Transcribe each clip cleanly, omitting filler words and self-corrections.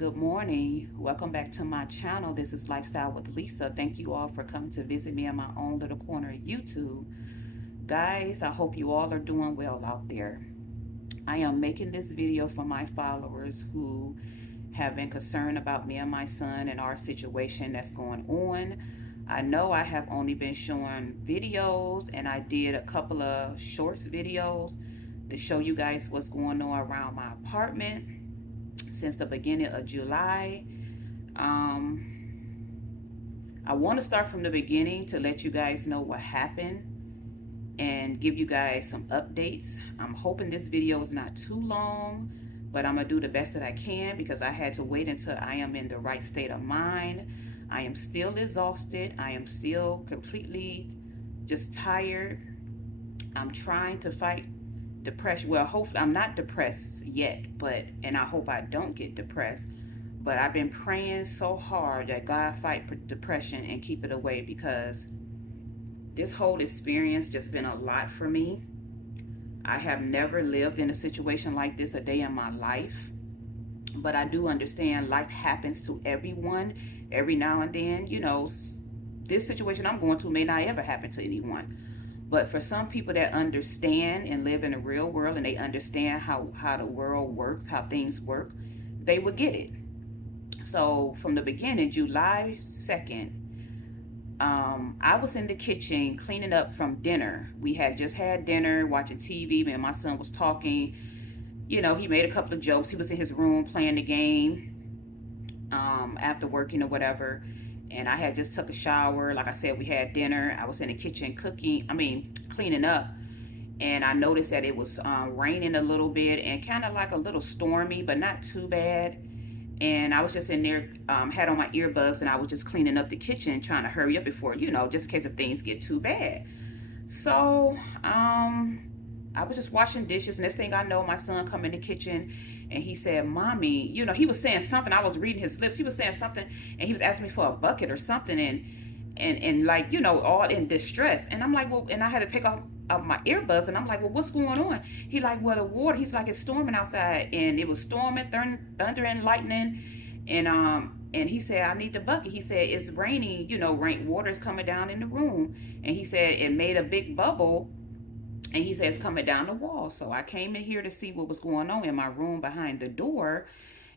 Good morning. Welcome back to my channel. This is Lifestyle with Lisa. Thank you all for coming to visit me in my own little corner of YouTube. Guys, I hope you all are doing well out there. I am making this video for my followers who have been concerned about me and my son and our situation that's going on. I know I have only been showing videos, and I did a couple of shorts videos to show you guys what's going on around my apartment since the beginning of July. I want to start from the beginning to let you guys know what happened and give you guys some updates. I'm hoping this video is not too long, but I'm going to do the best that I can because I had to wait until I am in the right state of mind. I am still exhausted. I am still completely just tired. I'm trying to fight depression. Well, hopefully I'm not depressed yet, and I hope I don't get depressed. But I've been praying so hard that God fight depression and keep it away, because this whole experience just been a lot for me. I have never lived in a situation like this a day in my life, but I do understand life happens to everyone every now and then. This situation I'm going to may not ever happen to anyone. But for some people that understand and live in the real world, and they understand how the world works, how things work, they would get it. So from the beginning, July 2nd, I was in the kitchen cleaning up from dinner. We had just had dinner, watching TV. Me and my son was talking. He made a couple of jokes. He was in his room playing the game after working or whatever. And I had just took a shower. Like I said, we had dinner. I was in the kitchen cleaning up. And I noticed that it was raining a little bit and kind of like a little stormy, but not too bad. And I was just in there, had on my earbuds, and I was just cleaning up the kitchen, trying to hurry up before, just in case if things get too bad. So I was just washing dishes. Next thing I know, my son come in the kitchen and he said, "Mommy," he was saying something. I was reading his lips. He was saying something, and he was asking me for a bucket or something, and like, all in distress. And I'm like, well, and I had to take off my earbuds, and I'm like, well, what's going on? He like, well, the water. He's like, it's storming outside, and it was storming, thunder and lightning, and he said, I need the bucket. He said, it's raining. Water is coming down in the room, and he said it made a big bubble. And he says coming down the wall. So I came in here to see what was going on in my room behind the door.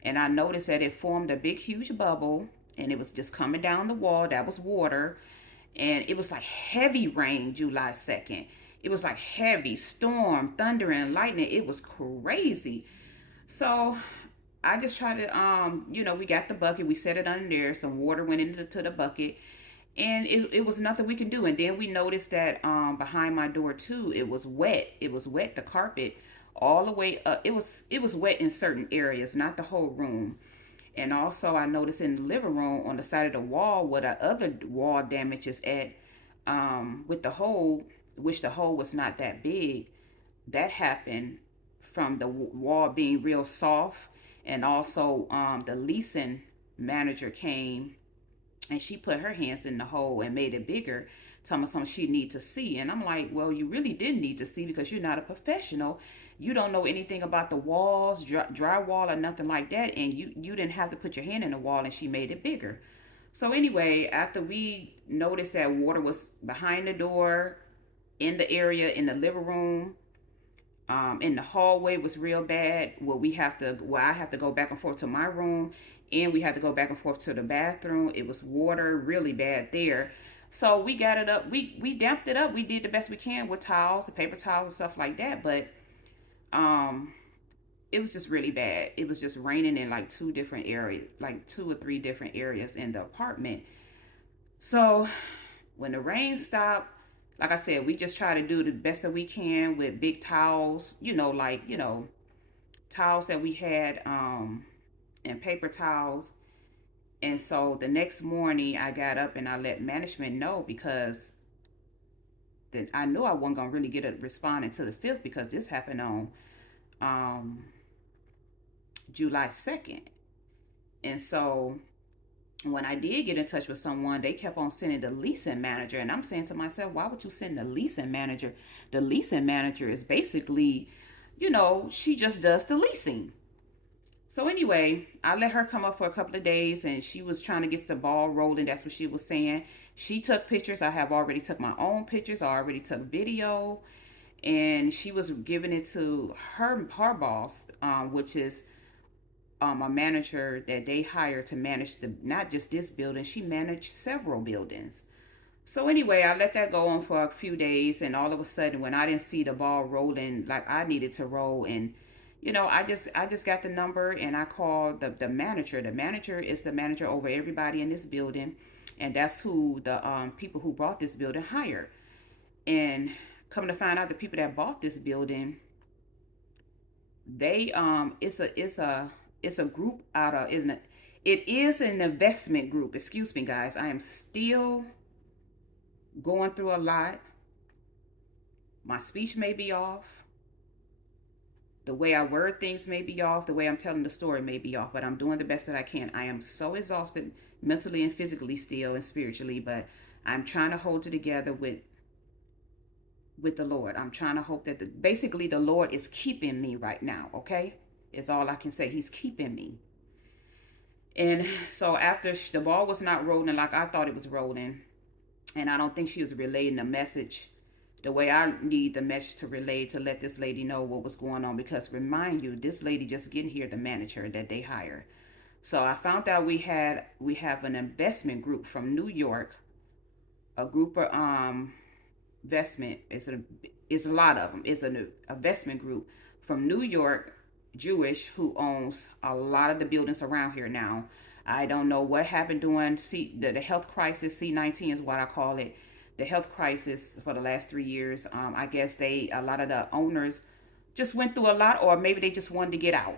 And I noticed that it formed a big, huge bubble. And it was just coming down the wall. That was water. And it was like heavy rain July 2nd. It was like heavy storm, thunder, and lightning. It was crazy. So I just tried to, we got the bucket. We set it under there. Some water went into the bucket, and it was nothing we can do. And then we noticed that behind my door too, it was wet. It was wet, the carpet all the way up. It was wet in certain areas, not the whole room. And also I noticed in the living room on the side of the wall where the other wall damage is at, with the hole, which the hole was not that big. That happened from the wall being real soft. And also the leasing manager came, and she put her hands in the hole and made it bigger, telling me something she need to see. And I'm like, well, you really didn't need to see, because you're not a professional. You don't know anything about the walls, drywall, or nothing like that. And you didn't have to put your hand in the wall, and she made it bigger. So anyway, after we noticed that water was behind the door, in the area, in the living room, in the hallway was real bad. I have to go back and forth to my room, and we had to go back and forth to the bathroom. It was water really bad there. So we got it up. We damped it up. We did the best we can with towels, the paper towels and stuff like that. But um, it was just really bad. It was just raining in like two different areas, like two or three different areas in the apartment. So when the rain stopped, like I said, we just try to do the best that we can with big towels, towels that we had, and paper towels. And so the next morning I got up and I let management know, because I knew I wasn't gonna really get a respond until the 5th, because this happened on um, July 2nd. And so when I did get in touch with someone, they kept on sending the leasing manager. And I'm saying to myself, why would you send the leasing manager? The leasing manager is basically, she just does the leasing. So anyway, I let her come up for a couple of days and she was trying to get the ball rolling. That's what she was saying. She took pictures. I have already took my own pictures. I already took video. And she was giving it to her boss, which is a manager that they hired to manage the not just this building. She managed several buildings. So anyway, I let that go on for a few days, and all of a sudden, when I didn't see the ball rolling like I needed to roll, and I just got the number and I called the manager. The manager is the manager over everybody in this building, and that's who the people who bought this building hired. And come to find out, the people that bought this building, they it's a group out of, isn't it? It is an investment group. Excuse me, guys. I am still going through a lot. My speech may be off. The way I word things may be off. The way I'm telling the story may be off. But I'm doing the best that I can. I am so exhausted mentally and physically still and spiritually. But I'm trying to hold it together with the Lord. I'm trying to hope that basically the Lord is keeping me right now. Okay, is all I can say. He's keeping me. And so after the ball was not rolling like I thought it was rolling, and I don't think she was relaying the message the way I need the message to relay to let this lady know what was going on. Because remind you, this lady just getting here, the manager that they hired. So I found out we have an investment group from New York, a group of investment. It's a lot of them. It's an investment group from New York, Jewish, who owns a lot of the buildings around here now. I don't know what happened during the health crisis. C-19 is what I call it. The health crisis for the last 3 years. I guess a lot of the owners just went through a lot, or maybe they just wanted to get out.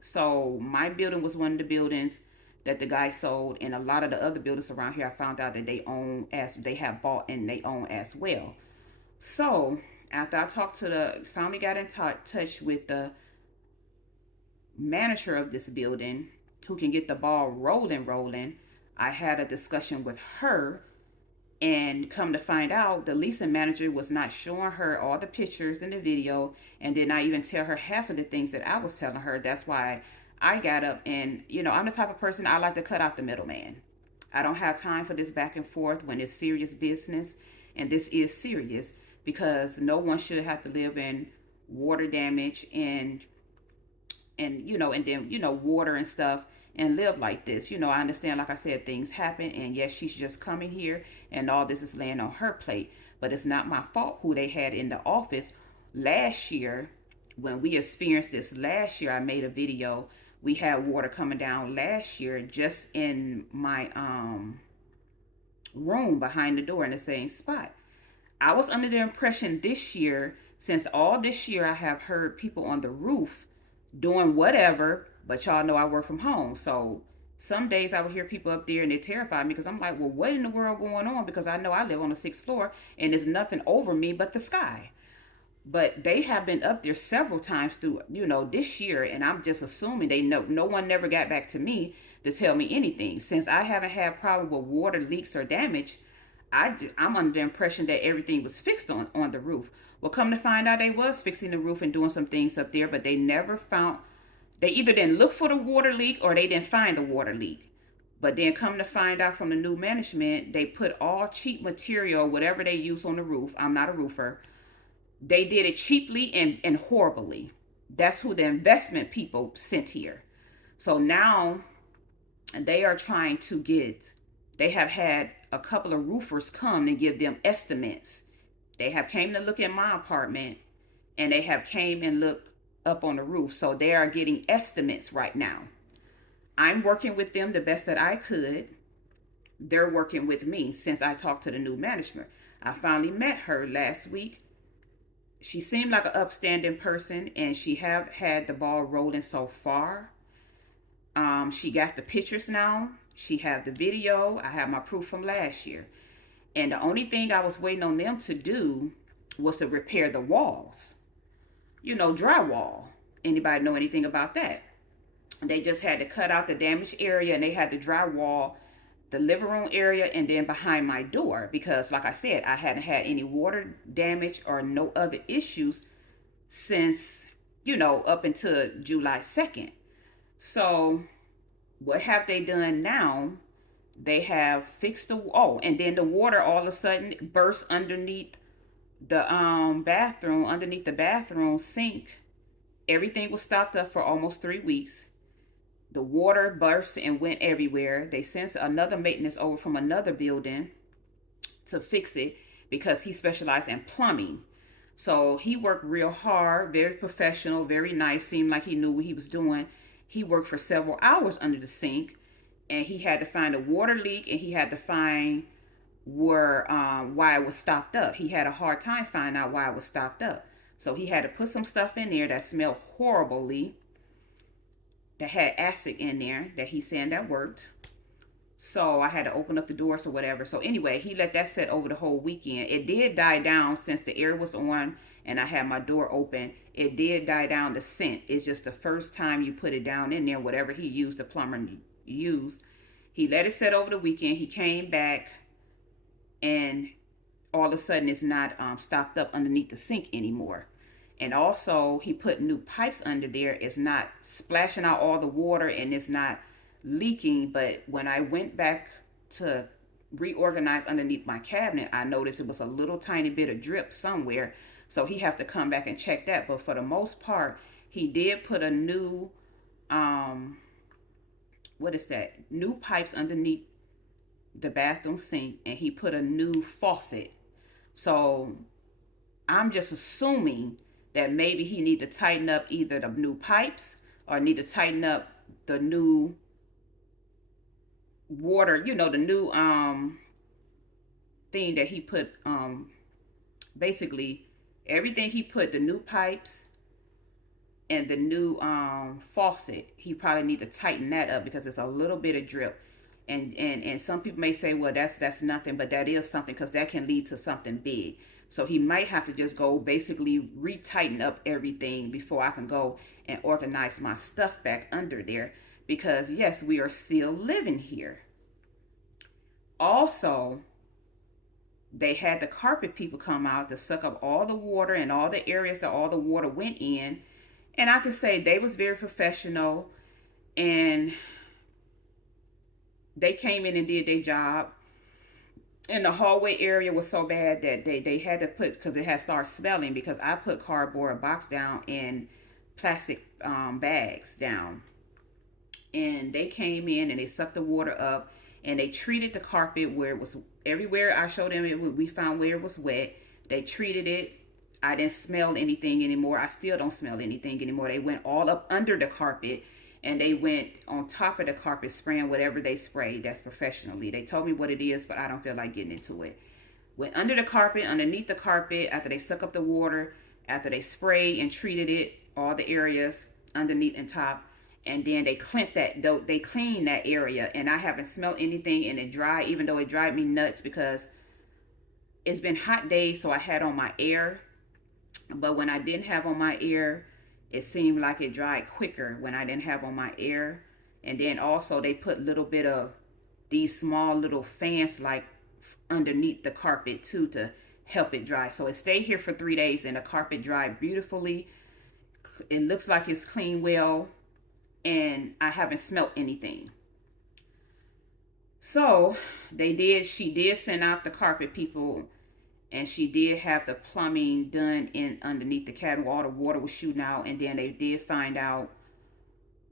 So my building was one of the buildings that the guy sold, and a lot of the other buildings around here, I found out that they have bought and they own as well. So after I talked to finally got in touch with the manager of this building, who can get the ball rolling, I had a discussion with her. And come to find out, the leasing manager was not showing her all the pictures in the video and did not even tell her half of the things that I was telling her. That's why I got up, and I'm the type of person, I like to cut out the middleman. I don't have time for this back and forth when it's serious business, and this is serious, because no one should have to live in water damage and then water and stuff and live like this. I understand, like I said, things happen, and yes, she's just coming here and all this is laying on her plate, but it's not my fault who they had in the office last year. When we experienced this last year, I made a video. We had water coming down last year just in my room behind the door in the same spot. I was under the impression this year, since all this year I have heard people on the roof doing whatever, but y'all know I work from home. So some days I would hear people up there and they terrify me, because I'm like, well, what in the world going on? Because I know I live on the sixth floor and there's nothing over me but the sky. But they have been up there several times through, this year, and I'm just assuming they know. No one never got back to me to tell me anything. Since I haven't had problem with water leaks or damage, I'm under the impression that everything was fixed on the roof. Well, come to find out, they was fixing the roof and doing some things up there, but they never found. They either didn't look for the water leak or they didn't find the water leak. But then come to find out from the new management, they put all cheap material, whatever they use on the roof. I'm not a roofer. They did it cheaply and horribly. That's who the investment people sent here. So now they are trying to they have had a couple of roofers come and give them estimates. They have came to look at my apartment, and they have came and looked up on the roof. So they are getting estimates right now. I'm working with them the best that I could. They're working with me since I talked to the new management. I finally met her last week. She seemed like an upstanding person, and she have had the ball rolling so far. She got the pictures now. She have the video. I have my proof from last year. And the only thing I was waiting on them to do was to repair the walls. Drywall. Anybody know anything about that? They just had to cut out the damaged area, and they had to drywall the living room area and then behind my door, because like I said, I hadn't had any water damage or no other issues since, up until July 2nd. So what have they done now? They have fixed the, oh, and then the water all of a sudden burst underneath the bathroom, underneath the bathroom sink. Everything was stopped up for almost 3 weeks. The water burst and went everywhere. They sent another maintenance over from another building to fix it because he specialized in plumbing. So he worked real hard, very professional, very nice, seemed like he knew what he was doing. He worked for several hours under the sink, and he had to find a water leak, and he had to find where why it was stopped up. He had a hard time finding out why it was stopped up. So he had to put some stuff in there that smelled horribly, that had acid in there, that he's saying that worked. So I had to open up the doors or whatever. So anyway, he let that set over the whole weekend. It did die down since the air was on and I had my door open. It did die down, the scent. It's just the first time you put it down in there, whatever he used, the plumber used. He let it set over the weekend. He came back and all of a sudden it's not stopped up underneath the sink anymore. And also he put new pipes under there. It's not splashing out all the water and it's not leaking. But when I went back to reorganize underneath my cabinet, I noticed it was a little tiny bit of drip somewhere. So he have to come back and check that. But for the most part, he did put a new what is that? New pipes underneath the bathroom sink, and he put a new faucet. So I'm just assuming that maybe he need to tighten up either the new pipes or need to tighten up the new water, the new thing that he put basically everything he put, the new pipes and the new faucet, he probably need to tighten that up because it's a little bit of drip. And some people may say, well, that's nothing, but that is something because that can lead to something big. So he might have to just go basically retighten up everything before I can go and organize my stuff back under there, because yes, we are still living here. Also, they had the carpet people come out to suck up all the water and all the areas that all the water went in. And I can say they was very professional, and they came in and did their job. And the hallway area was so bad that they had to put, because it had started smelling, because I put cardboard box down and plastic bags down. And they came in and they sucked the water up and they treated the carpet where it was, everywhere I showed them it, we found where it was wet. They treated it. I didn't smell anything anymore. I still don't smell anything anymore. They went all up under the carpet and they went on top of the carpet spraying whatever they sprayed. That's professionally. They told me what it is, but I don't feel like getting into it. Went under the carpet, underneath the carpet, after they suck up the water, after they sprayed and treated it, all the areas underneath and top, and then they cleaned that area, and I haven't smelled anything, and it dried, even though it dried me nuts because it's been hot days, so I had on my air. But when I didn't have on my air, it seemed like it dried quicker when I didn't have on my air. And then also they put little bit of these small little fans like underneath the carpet too to help it dry. So it stayed here for 3 days and the carpet dried beautifully. It looks like it's clean well, and I haven't smelt anything. So she did send out the carpet people, and she did have the plumbing done in underneath the cabin where all the water was shooting out, and then they did find out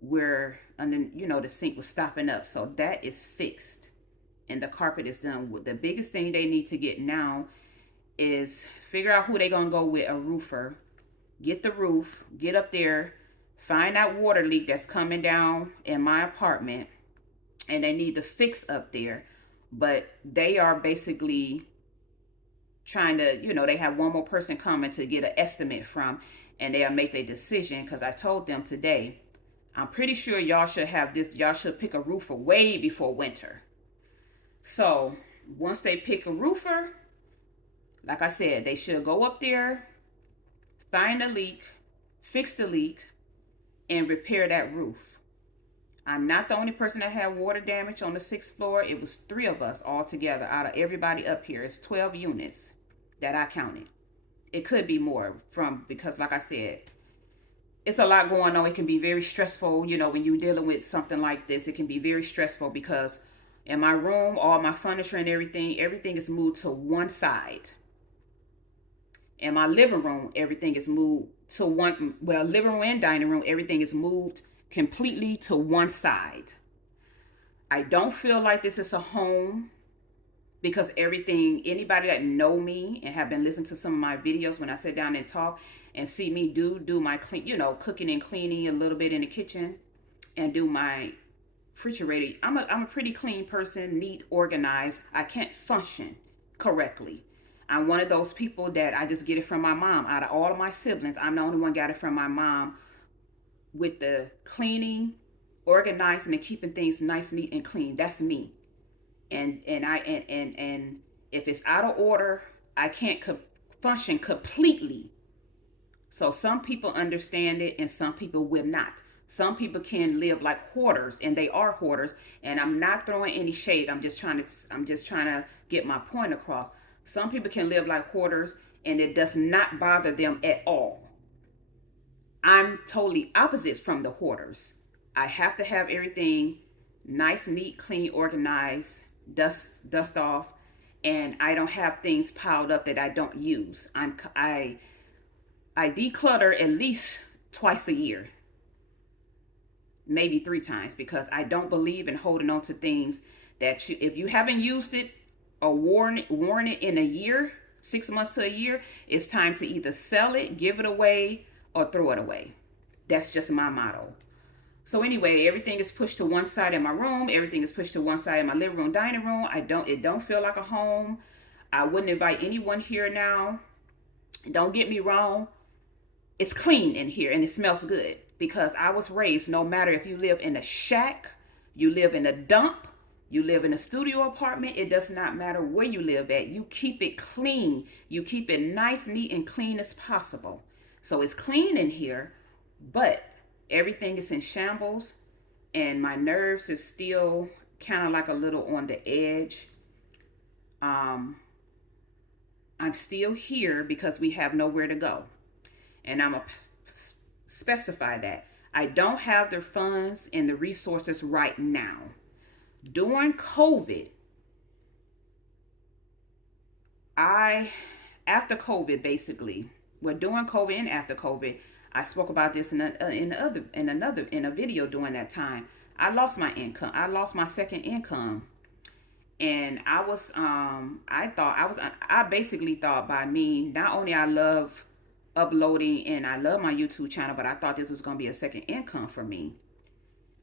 where under the sink was stopping up. So that is fixed and the carpet is done. The biggest thing they need to get now is figure out who they're gonna go with, a roofer. Get the roof, get up there, find that water leak that's coming down in my apartment, and they need to fix up there. But they are basically trying to, they have one more person coming to get an estimate from, and they'll make their decision. Because I told them today, I'm pretty sure y'all should pick a roofer way before winter. So once they pick a roofer, like I said, they should go up there, find a leak, fix the leak, and repair that roof. I'm not the only person that had water damage on the 6th floor. It was 3 of us all together out of everybody up here. It's 12 units that I counted. It could be more because like I said, it's a lot going on. It can be very stressful, when you're dealing with something like this. It can be very stressful because in my room, all my furniture and everything is moved to one side. In my living room, everything is moved to one, well, living room and dining room, everything is moved completely to one side. I don't feel like this is a home because anybody that know me and have been listening to some of my videos when I sit down and talk and see me do my clean, cooking and cleaning a little bit in the kitchen and do my refrigerator. I'm a pretty clean person, neat, organized. I can't function correctly. I'm one of those people that I just get it from my mom. Out of all of my siblings, I'm the only one got it from my mom with the cleaning, organizing, and keeping things nice, neat, and clean. That's me. And if it's out of order, I can't function completely. So some people understand it and some people will not. Some people can live like hoarders, and they are hoarders, and I'm not throwing any shade. I'm just trying to get my point across. Some people can live like hoarders and it does not bother them at all. I'm totally opposite from the hoarders. I have to have everything nice, neat, clean, organized, dust off, and I don't have things piled up that I don't use. I declutter at least twice a year, maybe 3 times, because I don't believe in holding on to things that if you haven't used it or worn it in a year, 6 months to a year, it's time to either sell it, give it away, or throw it away. That's just my motto. So anyway, everything is pushed to one side in my room. Everything is pushed to one side in my living room, dining room. It don't feel like a home. I wouldn't invite anyone here now. Don't get me wrong. It's clean in here and it smells good because I was raised, no matter if you live in a shack, you live in a dump, you live in a studio apartment, it does not matter where you live at. You keep it clean. You keep it nice, neat, and clean as possible. So it's clean in here, but everything is in shambles and my nerves is still kind of like a little on the edge. Um, I'm still here because we have nowhere to go. And I'm going to specify that. I don't have the funds and the resources right now. During COVID, after COVID basically, well, during COVID and after COVID, I spoke about this in a video during that time. I lost my income. I lost my second income, and I basically thought by me, not only I love uploading and I love my YouTube channel, but I thought this was going to be a second income for me.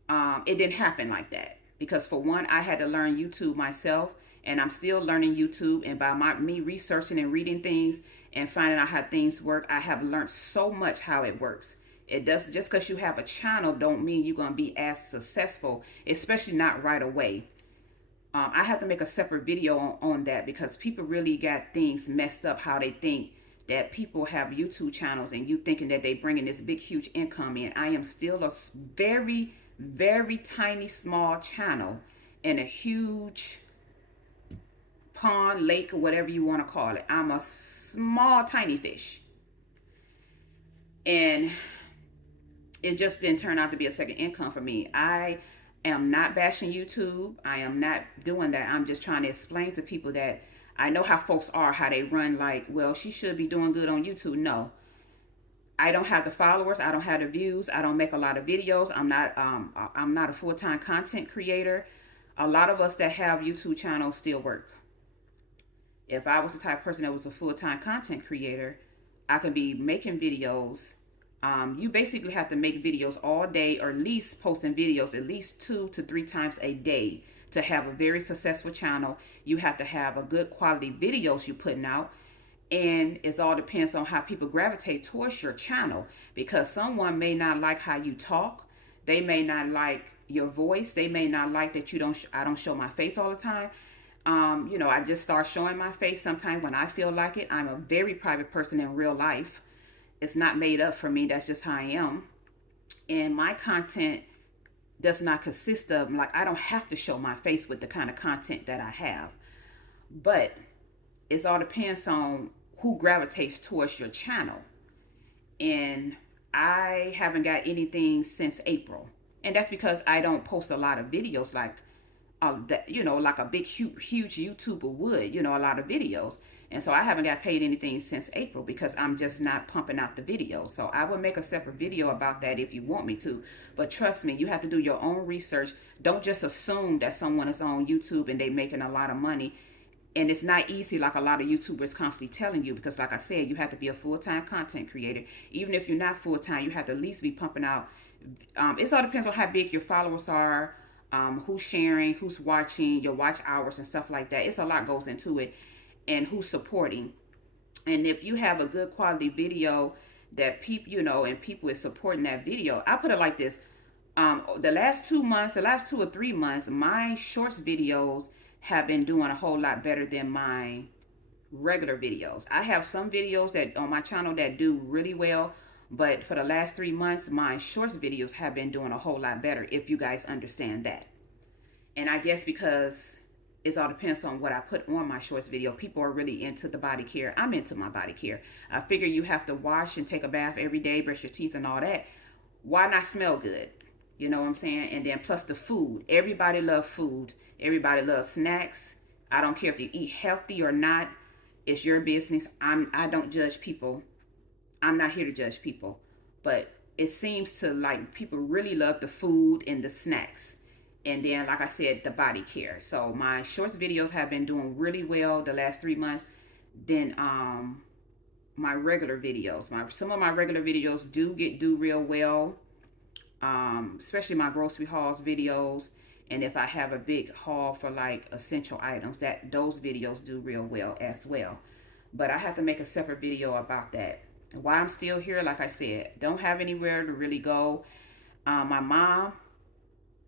It didn't happen like that because for one, I had to learn YouTube myself, and I'm still learning YouTube. And by me researching and reading things and finding out how things work, I have learned so much how it works. It does just because you have a channel don't mean you're going to be as successful, especially not right away. I have to make a separate video on that because people really got things messed up how they think that people have YouTube channels and you thinking that they bringing this big, huge income in. I am still a very, very tiny, small channel in a huge pond, lake, or whatever you want to call it. I'm a small, tiny fish. And it just didn't turn out to be a second income for me. I am not bashing YouTube. I am not doing that. I'm just trying to explain to people that I know how folks are, how they run like, well, she should be doing good on YouTube. No, I don't have the followers. I don't have the views. I don't make a lot of videos. I'm not a full-time content creator. A lot of us that have YouTube channels still work. If I was the type of person that was a full-time content creator, I could be making videos. You basically have to make videos all day, or at least posting videos at least 2 to 3 times a day to have a very successful channel. You have to have a good quality videos you're putting out. And it all depends on how people gravitate towards your channel, because someone may not like how you talk. They may not like your voice. They may not like that I don't show my face all the time. I just start showing my face sometimes when I feel like it. I'm a very private person in real life. It's not made up for me. That's just how I am. And my content does not consist of, like, I don't have to show my face with the kind of content that I have. But it all depends on who gravitates towards your channel. And I haven't got anything since April. And that's because I don't post a lot of videos like that, like a big huge YouTuber would, a lot of videos. And so I haven't got paid anything since April because I'm just not pumping out the videos. So I will make a separate video about that if you want me to. But trust me, you have to do your own research. Don't just assume that someone is on YouTube and they making a lot of money. And it's not easy like a lot of YouTubers constantly telling you, because like I said, you have to be a full-time content creator. Even if you're not full-time, you have to at least be pumping out. It all depends on how big your followers are, who's sharing, who's watching, your watch hours and stuff like that. It's a lot goes into it, and who's supporting. And if you have a good quality video that people, and people is supporting that video, I put it like this. The last 2 months, the last 2 or 3 months, my shorts videos have been doing a whole lot better than my regular videos. I have some videos that on my channel that do really well, but for the last 3 months, my shorts videos have been doing a whole lot better, if you guys understand that. And I guess because it all depends on what I put on my shorts video. People are really into the body care. I'm into my body care. I figure you have to wash and take a bath every day, brush your teeth and all that. Why not smell good? You know what I'm saying? And then plus the food. Everybody loves food. Everybody loves snacks. I don't care if you eat healthy or not. It's your business. I don't judge people. I'm not here to judge people. But it seems to like people really love the food and the snacks. And then, like I said, the body care. So my shorts videos have been doing really well the last 3 months. Then my regular videos. Some of my regular videos do real well. Especially my grocery hauls videos, and if I have a big haul for like essential items, that those videos do real well as well. But I have to make a separate video about that. Why I'm still here, like I said, don't have anywhere to really go. My mom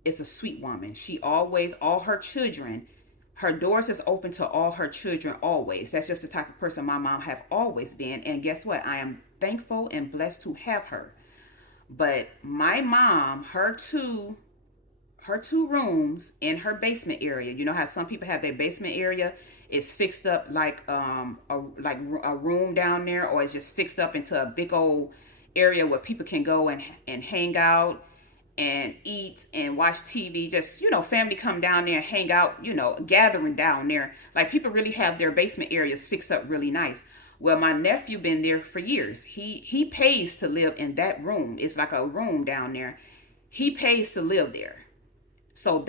is a sweet woman. She always, all her children, her doors is open to all her children always. That's just the type of person my mom have always been. And guess what? I am thankful and blessed to have her. But my mom, her two rooms in her basement area. You know how some people have their basement area is fixed up like a room down there, or it's just fixed up into a big old area where people can go and hang out and eat and watch TV. Just, family come down there and hang out, gathering down there. Like people really have their basement areas fixed up really nice. Well, my nephew been there for years. He pays to live in that room. It's like a room down there. He pays to live there. So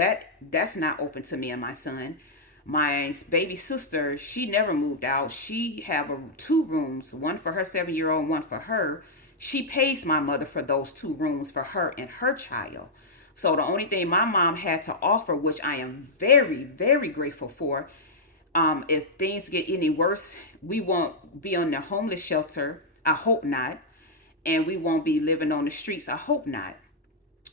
that's not open to me and my son. My baby sister, she never moved out. She have two rooms, one for her 7-year-old, one for her. She pays my mother for those two rooms for her and her child. So the only thing my mom had to offer, which I am very, very grateful for, if things get any worse, we won't be on the homeless shelter. I hope not. And we won't be living on the streets. I hope not.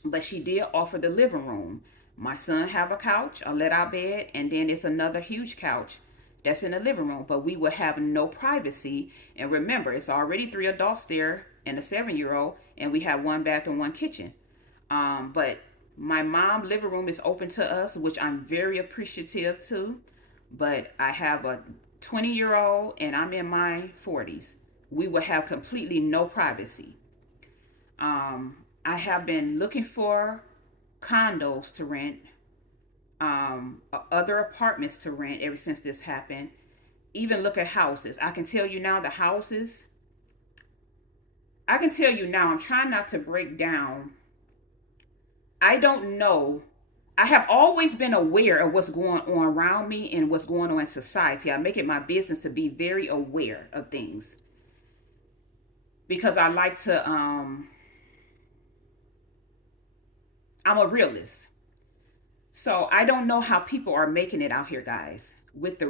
But she did offer the living room. My son have a couch, a let-out bed, and then it's another huge couch that's in the living room. But we will have no privacy. And remember, it's already 3 adults there and a 7-year-old, and we have 1 bathroom, 1 kitchen. But my mom living room is open to us, which I'm very appreciative to. But I have a 20-year-old and I'm in my 40s. We will have completely no privacy. I have been looking for condos to rent, other apartments to rent ever since this happened. Even look at houses. I can tell you now, I'm trying not to break down. I don't know. I have always been aware of what's going on around me and what's going on in society. I make it my business to be very aware of things because I like to, I'm a realist. So I don't know how people are making it out here, guys, with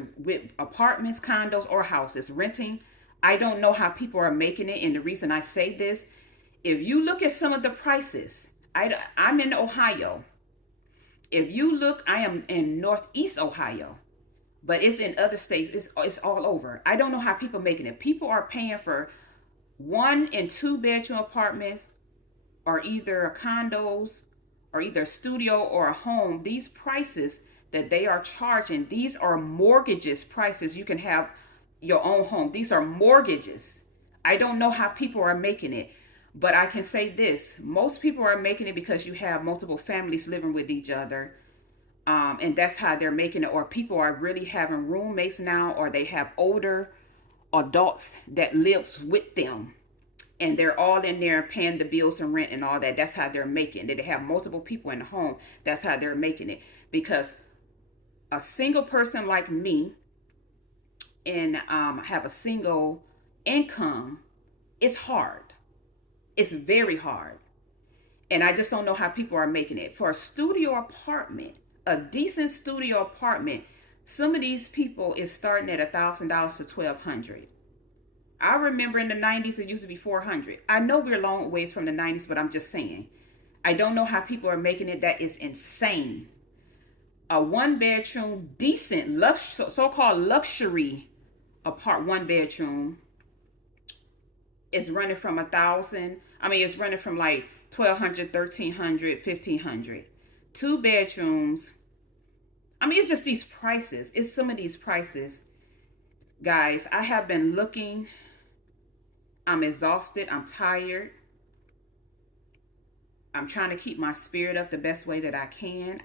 apartments, condos, or houses, renting. I don't know how people are making it. And the reason I say this, if you look at some of the prices, I'm in Ohio. If you look, I am in Northeast Ohio, but it's in other states. It's all over. I don't know how people are making it. People are paying for 1 and 2 bedroom apartments, or either condos, or either a studio or a home. These prices that they are charging, these are mortgages prices. You can have your own home. These are mortgages. I don't know how people are making it. But I can say this, most people are making it because you have multiple families living with each other. And that's how they're making it. Or people are really having roommates now, or they have older adults that lives with them, and they're all in there paying the bills and rent and all that. That's how they're making it. They have multiple people in the home. That's how they're making it. Because a single person like me, and have a single income, it's hard. It's very hard. And I just don't know how people are making it. For a studio apartment, a decent studio apartment, some of these people is starting at $1,000 to $1,200. I remember in the 90s it used to be 400. I know we're a long ways from the 90s, but I'm just saying. I don't know how people are making it. That is insane. A one bedroom, decent, so-called luxury one bedroom is running from 1,000. I mean, it's running from like 1,200, 1,300, 1,500. Two bedrooms. I mean, it's just these prices. It's some of these prices. Guys, I have been looking. I'm exhausted. I'm tired. I'm trying to keep my spirit up the best way that I can.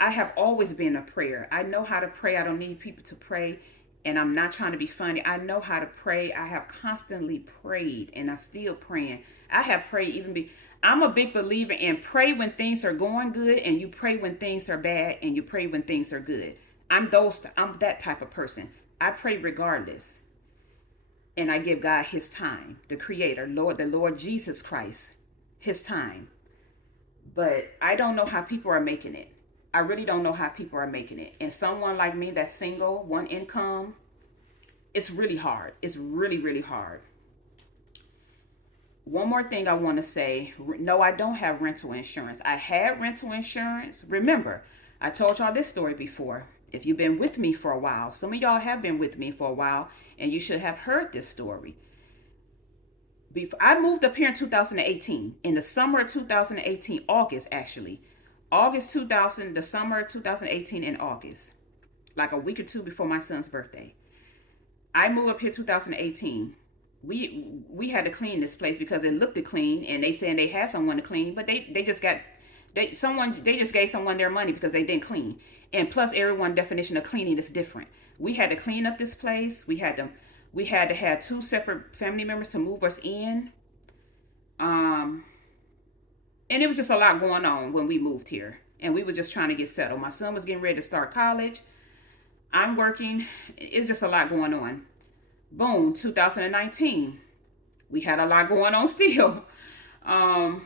I have always been a prayer. I know how to pray. I don't need people to pray. And I'm not trying to be funny. I know how to pray. I have constantly prayed, and I'm still praying. I have prayed I'm a big believer in pray when things are going good, and you pray when things are bad, and you pray when things are good. I'm that type of person. I pray regardless. And I give God his time, the creator, the Lord Jesus Christ, his time. But I don't know how people are making it. I really don't know how people are making it. And someone like me that's single, one income, it's really hard. It's really, really hard. One more thing I want to say. No, I don't have rental insurance. I had rental insurance. Remember, I told y'all this story before. If you've been with me for a while, some of y'all have been with me for a while, and you should have heard this story. Before I moved up here in 2018, in the summer of 2018, August actually, August 2000, the summer of 2018 in August, like a week or two before my son's birthday. I moved up here 2018. We had to clean this place because it looked clean, and they said they had someone to clean, but they just gave someone their money because they didn't clean. And plus, everyone's definition of cleaning is different. We had to clean up this place. We had to have two separate family members to move us in. And it was just a lot going on when we moved here, and we were just trying to get settled. My son was getting ready to start college. I'm working. It's just a lot going on. Boom, 2019. We had a lot going on still. All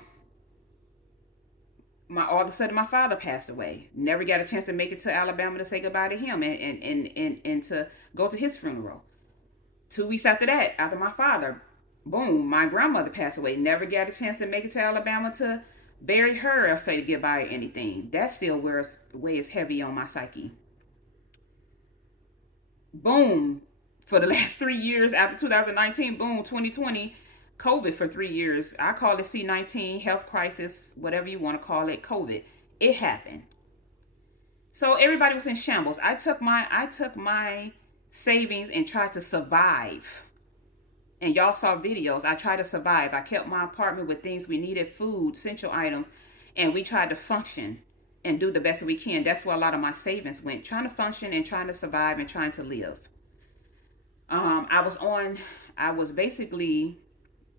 of a sudden my father passed away. Never got a chance to make it to Alabama to say goodbye to him and to go to his funeral. 2 weeks after that, after my father, boom, my grandmother passed away. Never got a chance to make it to Alabama to bury her or say goodbye or anything. That still weighs heavy on my psyche. Boom, for the last 3 years after 2019, boom, 2020, COVID for 3 years. I call it C-19, health crisis, whatever you want to call it, COVID. It happened. So everybody was in shambles. I took my savings and tried to survive. And y'all saw videos. I tried to survive. I kept my apartment with things we needed, food, essential items, and we tried to function and do the best that we can. That's where a lot of my savings went, trying to function and trying to survive and trying to live. I was basically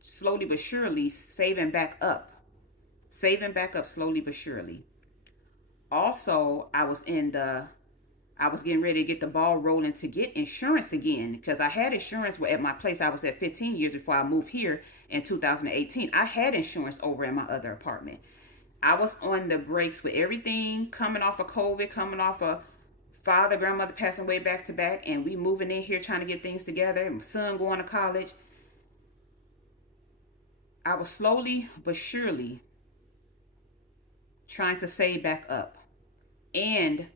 slowly but surely saving back up slowly but surely. Also, I was getting ready to get the ball rolling to get insurance again, because I had insurance at my place. I was at 15 years before I moved here in 2018. I had insurance over in my other apartment. I was on the brakes with everything, coming off of COVID, coming off of father, grandmother passing away back to back, and we moving in here trying to get things together. My son going to college. I was slowly but surely trying to save back up, and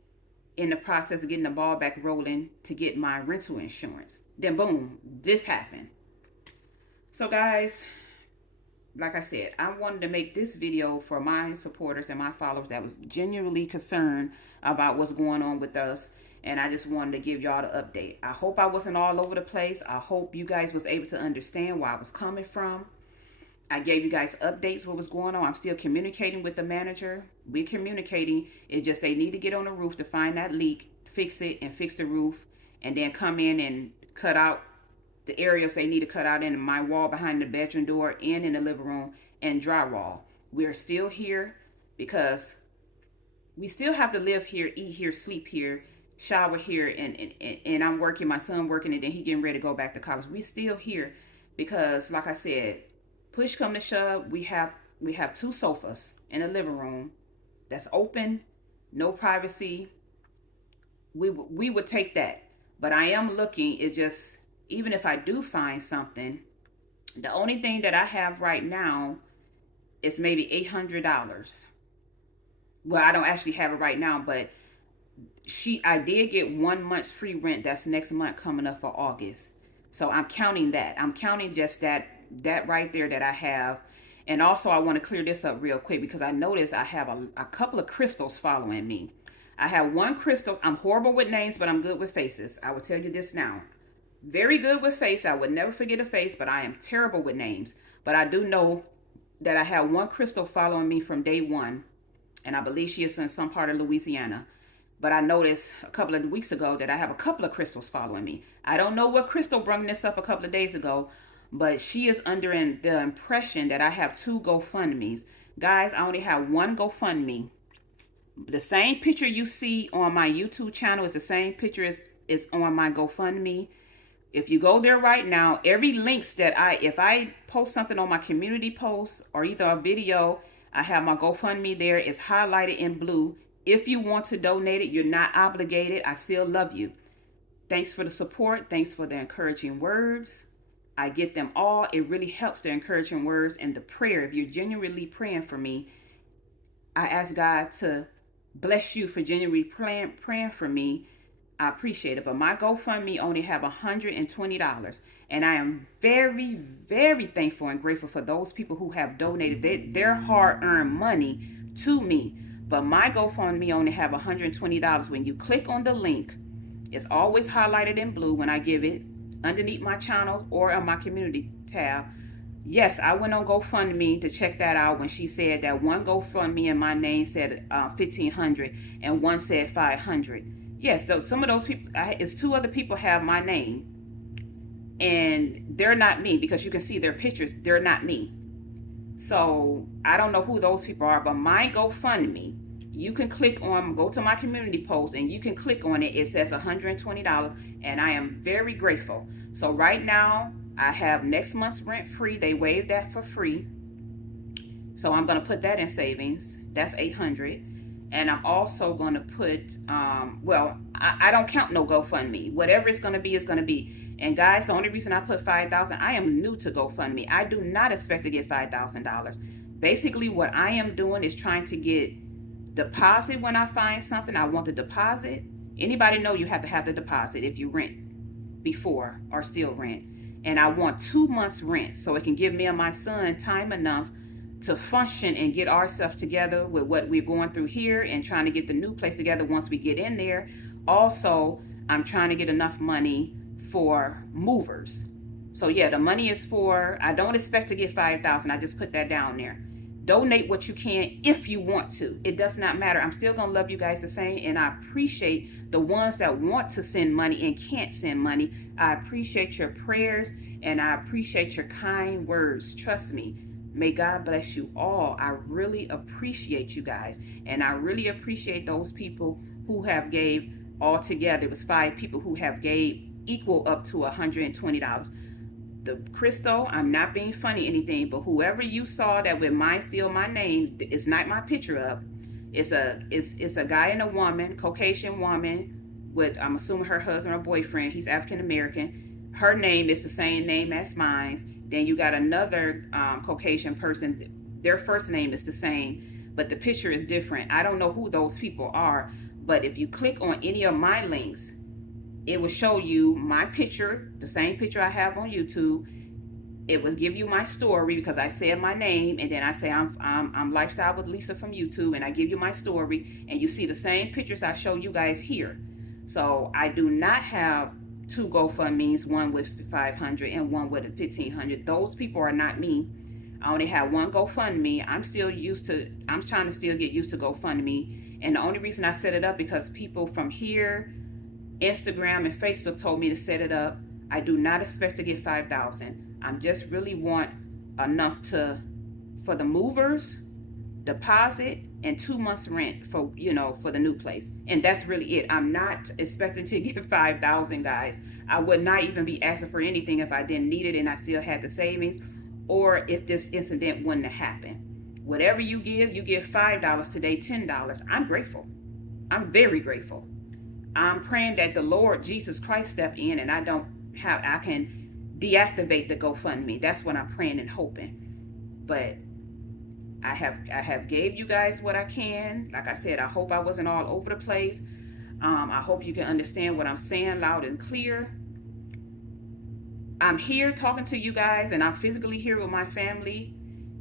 in the process of getting the ball back rolling to get my rental insurance. Then boom, this happened. So guys, like I said, I wanted to make this video for my supporters and my followers that was genuinely concerned about what's going on with us. And I just wanted to give y'all the update. I hope I wasn't all over the place. I hope you guys was able to understand where I was coming from. I gave you guys updates what was going on. I'm still communicating with the manager. We're communicating. It's just they need to get on the roof to find that leak, fix it, and fix the roof, and then come in and cut out the areas they need to cut out in my wall behind the bedroom door and in the living room and drywall. We're still here because we still have to live here, eat here, sleep here, shower here, and I'm working, my son working, and then he getting ready to go back to college. We still here because, like I said, push come to shove, we have two sofas in the living room that's open, no privacy. We would take that, but I am looking. It's just even if I do find something, the only thing that I have right now is maybe $800. Well, I don't actually have it right now, but I did get 1 month's free rent. That's next month coming up for August. So I'm counting that. I'm counting just that right there that I have. And also I want to clear this up real quick because I noticed I have a couple of crystals following me. I have one crystal. I'm horrible with names, but I'm good with faces. I will tell you this now. Very good with face. I would never forget a face, but I am terrible with names. But I do know that I have one crystal following me from day one, and I believe she is in some part of Louisiana. But I noticed a couple of weeks ago that I have a couple of crystals following me. I don't know what crystal brought this up a couple of days ago, but she is under the impression that I have two GoFundMes. Guys, I only have one GoFundMe. The same picture you see on my YouTube channel is the same picture as is on my GoFundMe. If you go there right now, every links that if I post something on my community post or either a video, I have my GoFundMe there. It's highlighted in blue. If you want to donate it, you're not obligated. I still love you. Thanks for the support. Thanks for the encouraging words. I get them all. It really helps, the encouraging words and the prayer. If you're genuinely praying for me, I ask God to bless you for genuinely praying for me. I appreciate it. But my GoFundMe only have $120. And I am very, very thankful and grateful for those people who have donated their hard-earned money to me. But my GoFundMe only have $120. When you click on the link, it's always highlighted in blue when I give it, underneath my channels or on my community tab. Yes, I went on GoFundMe to check that out when she said that one GoFundMe in my name said $1,500 and one said $500. Yes, some of those people, it's two other people have my name, and they're not me because you can see their pictures. They're not me. So I don't know who those people are, but my GoFundMe, you can go to my community post and you can click on it. It says $120, and I am very grateful. So right now I have next month's rent free. They waived that for free. So I'm going to put that in savings. That's $800. And I'm also going to put, I don't count no GoFundMe. Whatever it's going to be is going to be. And guys, the only reason I put $5,000, I am new to GoFundMe. I do not expect to get $5,000. Basically, what I am doing is trying to get deposit when I find something. I want the deposit. Anybody know you have to have the deposit if you rent before or still rent. And I want 2 months rent so it can give me and my son time enough to function and get ourselves together with what we're going through here and trying to get the new place together once we get in there. Also, I'm trying to get enough money for movers. So yeah, the money is I don't expect to get $5,000. I just put that down there. Donate what you can if you want to. It does not matter. I'm still going to love you guys the same, and I appreciate the ones that want to send money and can't send money. I appreciate your prayers, and I appreciate your kind words. Trust me. May God bless you all. I really appreciate you guys. And I really appreciate those people who have gave altogether. It was 5 people who have gave equal up to $120. The crystal, I'm not being funny or anything, but whoever you saw that with mine still my name, it's not my picture up. It's a guy and a woman, Caucasian woman with, I'm assuming her husband or boyfriend. He's African American. Her name is the same name as mine. Then you got another Caucasian person. Their first name is the same, but the picture is different. I don't know who those people are, but if you click on any of my links, it will show you my picture, the same picture I have on YouTube. It will give you my story because I said my name, and then I say I'm Lifestyle with Lisa from YouTube, and I give you my story, and you see the same pictures I show you guys here. So I do not have 2 GoFundMes, one with $500 and one with $1,500. Those people are not me. I only had one GoFundMe. I'm trying to still get used to GoFundMe. And the only reason I set it up because people from here, Instagram and Facebook told me to set it up. I do not expect to get 5,000. I'm just really want enough for the movers deposit and 2 months rent for for the new place, and that's really it. I'm not expecting to get 5,000, guys. I would not even be asking for anything if I didn't need it and I still had the savings, or if this incident wouldn't have happened. Whatever you give $5 today, $10. I'm grateful. I'm very grateful. I'm praying that the Lord Jesus Christ step in and I can deactivate the GoFundMe. That's what I'm praying and hoping. But I have gave you guys what I can. Like I said, I hope I wasn't all over the place. I hope you can understand what I'm saying loud and clear. I'm here talking to you guys, and I'm physically here with my family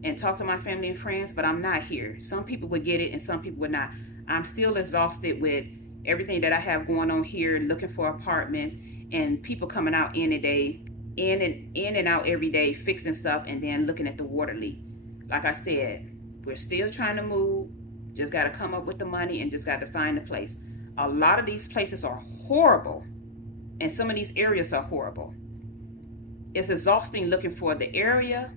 and talk to my family and friends, but I'm not here. Some people would get it and some people would not. I'm still exhausted with everything that I have going on here, looking for apartments and people coming out in and out every day, fixing stuff and then looking at the water leak. Like I said, we're still trying to move. Just got to come up with the money and just got to find the place. A lot of these places are horrible, and some of these areas are horrible. It's exhausting looking for the area.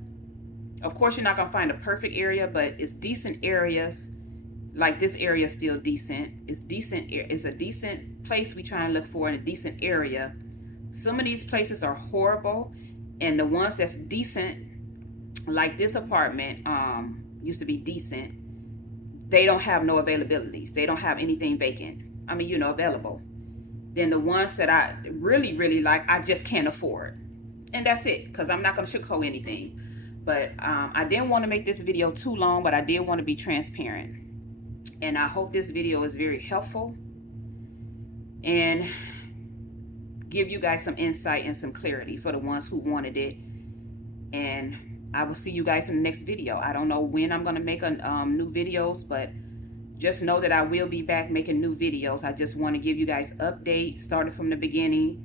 Of course, you're not going to find a perfect area, but it's decent areas. Like this area is still decent. It's decent. It's a decent place we try and look for in a decent area. Some of these places are horrible, and the ones that's decent, like this apartment, used to be decent. They don't have no availabilities. They don't have anything vacant. I mean, available. Then the ones that I really, really like, I just can't afford. And that's it, because I'm not going to sugarcoat anything. But I didn't want to make this video too long, but I did want to be transparent. And I hope this video is very helpful and give you guys some insight and some clarity for the ones who wanted it. And I will see you guys in the next video. I don't know when I'm going to make new videos, but just know that I will be back making new videos. I just want to give you guys updates, started from the beginning,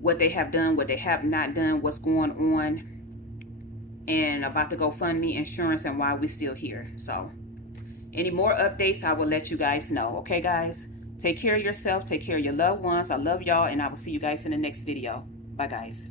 what they have done, what they have not done, what's going on, and about the GoFundMe, insurance, and why we're still here. So any more updates, I will let you guys know. Okay, guys? Take care of yourself. Take care of your loved ones. I love y'all, and I will see you guys in the next video. Bye, guys.